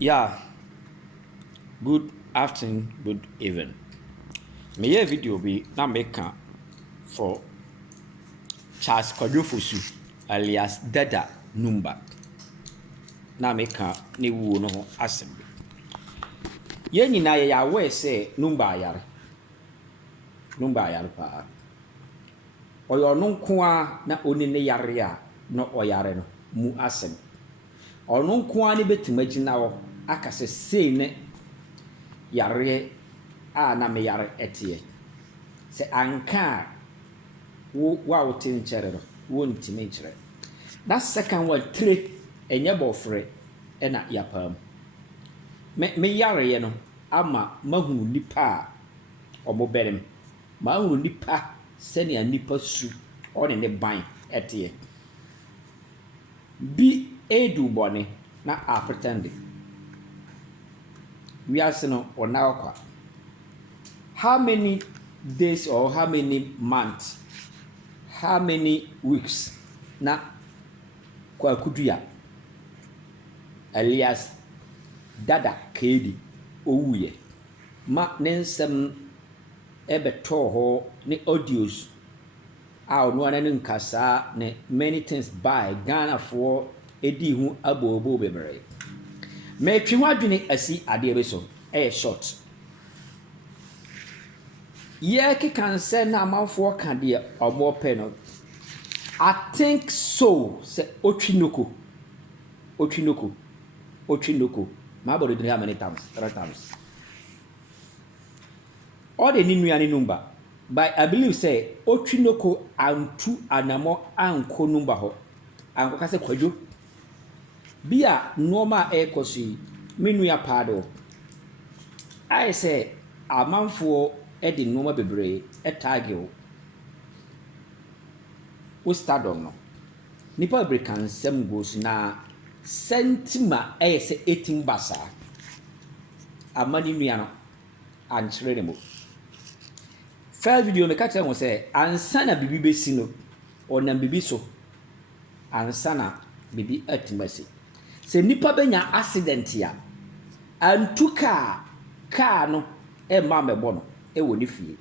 Yeah, good afternoon, good evening. Me a video be na make for Charles Kwadofosu alias Dada Numba. Na make ne wu no ho asem. Ye nyina ye ya we say Numba ayare. Numba ayare pa. Oyo no nko a na oni ne yare a no oyare no mu asem. Ono nko a ne betima gina wo aka se sei ne yare a na me yare etie. Se anka wo wa wo tin chere no wo ntimi chere. That second one tre enye bofre e na yapam. Me yare ye no ama mahunu nipa a omoberem. Mahunu nipa se ne nipa su one ne ban etie. Bi edu bone na a pretend. We are no ona okwa. How many days or how many months, how many weeks na kwa kuduya alias Dada Kedi owuye ma nensem ebeto ho ne audios a ono ana ne nkasa ne many things by Ghana for edi hu abobo bebre me twi ho adwene asi ade ebe so short. Yeah, can say na amanfo ka de omo pe no. I think so. Say Ochinoko. My body did how many times? 3 times. All the ninu number. But I believe say Ochinoko and 2 anamo anko number ho. Anko ka se kwadwo. Bia normal air kosi minu ya pado. I say amanfo edi noma bebre etageo wo stardom no nipa bebre kan sem goes na sentima se 18 basa amani nua no ankyere ne mo first video me ka kire ho say ansa na bibi besi no onam bibi so ansa na bibi atimasi se nipa benya accident ya antuka car no e ma mebo no ewo ni fie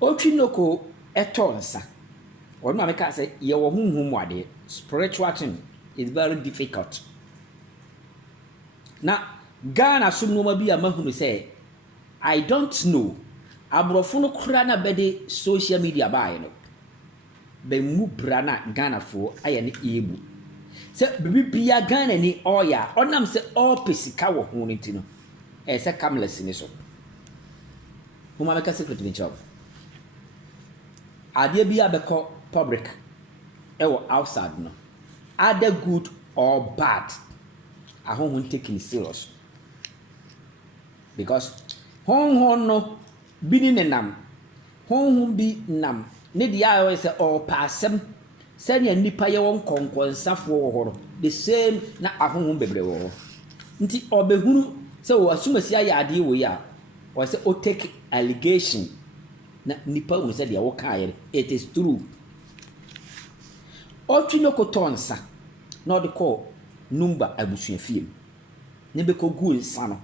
Ochinoko etonsa wonu ma meka say ye wo hunhum wade spiritual thing is very difficult na Ghana sumnoma bi amahunu say I don't know abrofo no kura na bede social media bae no be mu bra na Ghana fo aye ne ebu se bibia Ghana ni oya onam se all pesika wo ho ni ti no se camless ni so huma make secret ni job ade bia be ko public wo outside no either good or bad ahon taking serious because hon no bi ni nenam hon bi nam ne dia ayo se all passem senya nipa ye won konkonsafo wo ho the same na ahonhom bebre wo nti obehunu se wo asumasi ayade wo ya wo se o take allegation na nipa wo se de wo kaye it is true o twinoko tonsa na de ko numba abusuafiem ne be ko gu nsa no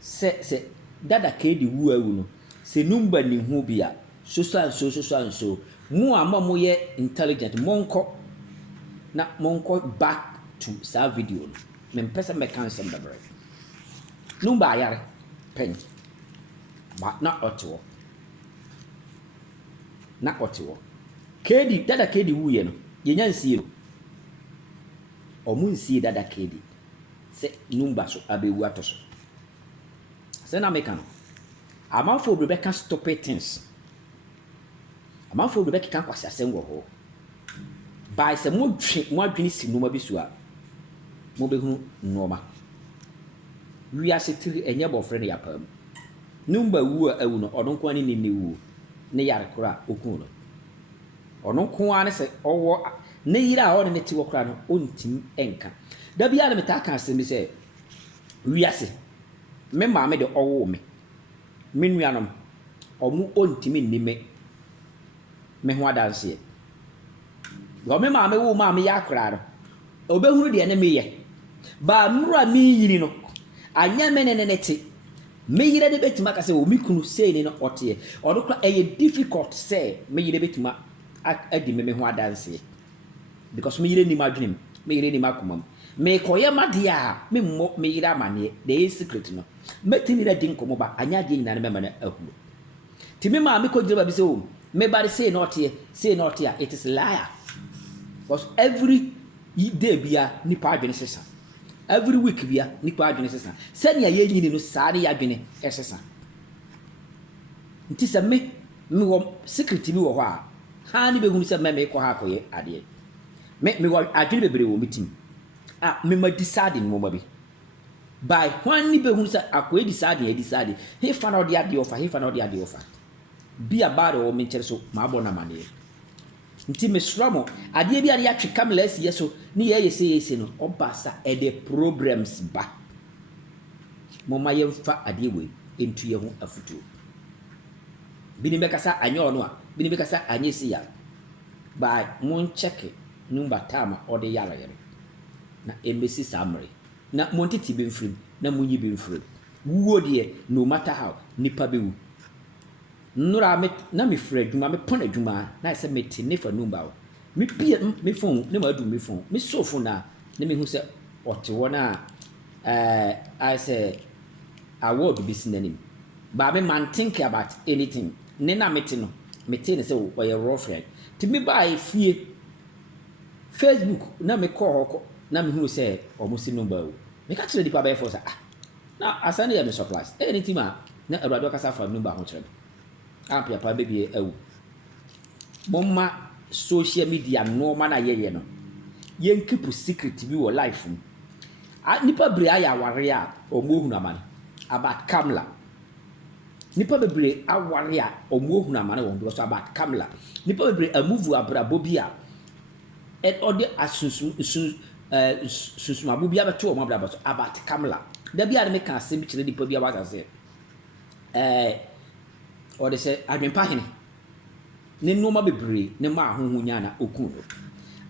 se Dada Kedi wu awu no se numba ni hu bia so mu amamu ye intelligent monko back to sa video me mpesa me kan sem bebre numba ayare pen but not otiwo Dada Kedi wuye no ye nyansie no omunsie Dada Kedi se numba so abewu atoso se na meka no amanfo be can stop things amanfo be kan kwase asem wo ho by se mo adwene si noma bi so a mo be hu noma wi asetiri enye bofre ne yapam numba wu awu no odon ko ani ne wu ne yare kora okun no odon ko ani se owo ne yira a ne ti wo kora no ontim enka da bia na meta kan asem bi se wi ase me maame de owo me nuanom omu ontimi nime me ho adanse Go me maame wo maame ya akra no. Obehunu de ne meye. Ba mura mi yiri no. Anya me ne te. Me yire de betima ka se o mi kunu sei ne no ote. Odo kra difficult say me yire betima adi me ho adanse. Because me yire ni madwenem, me yire ni makomam. Me koye made a me mo me yire amane. The secret no. Metini na din komo ba anya de nyina ne mema na ahuro. Ti me ma me ko jira ba bi se o me ba say not here, it is liar. Because every day bia nipa adwene sesa. Every week bia nipa adwene sesa. Sanya ye nyini no saa ne adwene esesa. Nti se me wo secret bi wo ho a ha ne be hunu se me ko ha koye ade. Me wo adwene bebre wo mitim. Me ma decide no mo bi. By when ni be hunu se akoye decide. He fa na ode ade offer. Be about o me chere so ma bo na mane. Nti mesramo ade bi ade atwe kamlas yeso ni ye yese no obasa e de problems ba. Moma ye fa ade we entu ye ho afutu. Bini be kasa anyo no a, bini be kasa anyesi ya. Ba mon check number tama ode yala yere. Na embassy samre. Na montiti be mfrim, na munyi be mfrim. Wuo de no matter how nipa be wu. Nura me na me frɛ dwuma me pon adwuma na sɛ me te ne fa numba o me bia me phone ne ma du me phone me so phone na ne me hu sɛ ɔte wɔ na I say award bi sinanim ba me man think about anything ne na me te no me te ne sɛ ɔyɛ raw friend ti me ba e fie Facebook na me call hɔ na me hu sɛ ɔmo si numba o me ka kyerɛ di pa ba e for sɛ na asane ya me surprise anything ma na awurade kasa fa numba ho kyerɛ apia pa baby ewu bomma social media no ma na yeye no yen keep secret bi wo life mu nipa bre aya ware a omohunu amane about kamla nipa bebre aware a omohunu amane won do so about kamla nipa bebre amuvu abrabo bi a et ode asusu susumabo bi abeto o mabrabo so about kamla da bi a me kan asem kire nipa bi about ase or they say adwempa hene ne noma bebre ne ma ahohu nya na okun no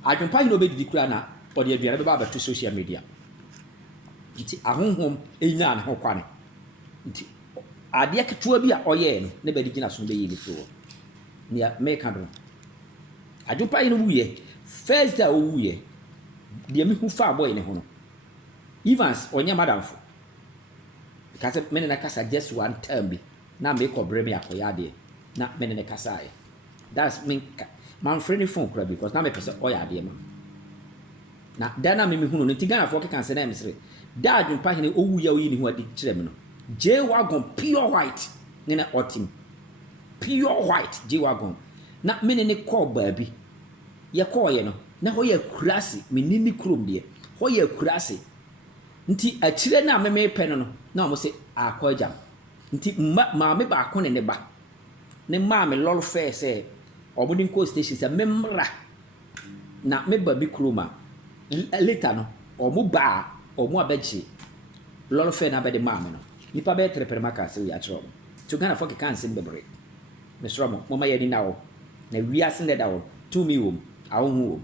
adwempa hene obedidi kura na or the aduane be ba to social media nti ahohom enya na ho kwane nti ade ketewa bi a oye no ne bedi gina so be yi ni fo ne me ka do adwempa hene wuye first day wuye de me hu fa boy ne ho no Evans onye madamfo because me na kasa just one term bi na me ko bre me akoya de na me ne kasa ai that's me man friendly phone kura because na me pese oya de ma na da na me hunu no tigana fo keka se na me sere da adwumpa hene owu ya oyi ni hu ade kire me no J wagon pure white ne na otim pure white J wagon na me ne ko ba bi ye ko ye no na ho ye kurase me nini krom de ho ye kurase nti akire na me pe no na mo se akoja nti maame ba ko ne ba ne maame lol fair say obudin co station say memra na me ba bi kroma later no omu ba omu abeji lol fair na be de maame no nipa be trepere maka say ya chro to Ghana for kan sim bebre me sromo mama ye ni na wo na wiase ne da wo to me wo awon wo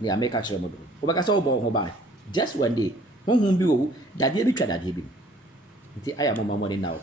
ni ameka chro mo do obaka say obo ho ba just one day honhum bi wo dade bi twa dade bi nti aya mama mo ni na wo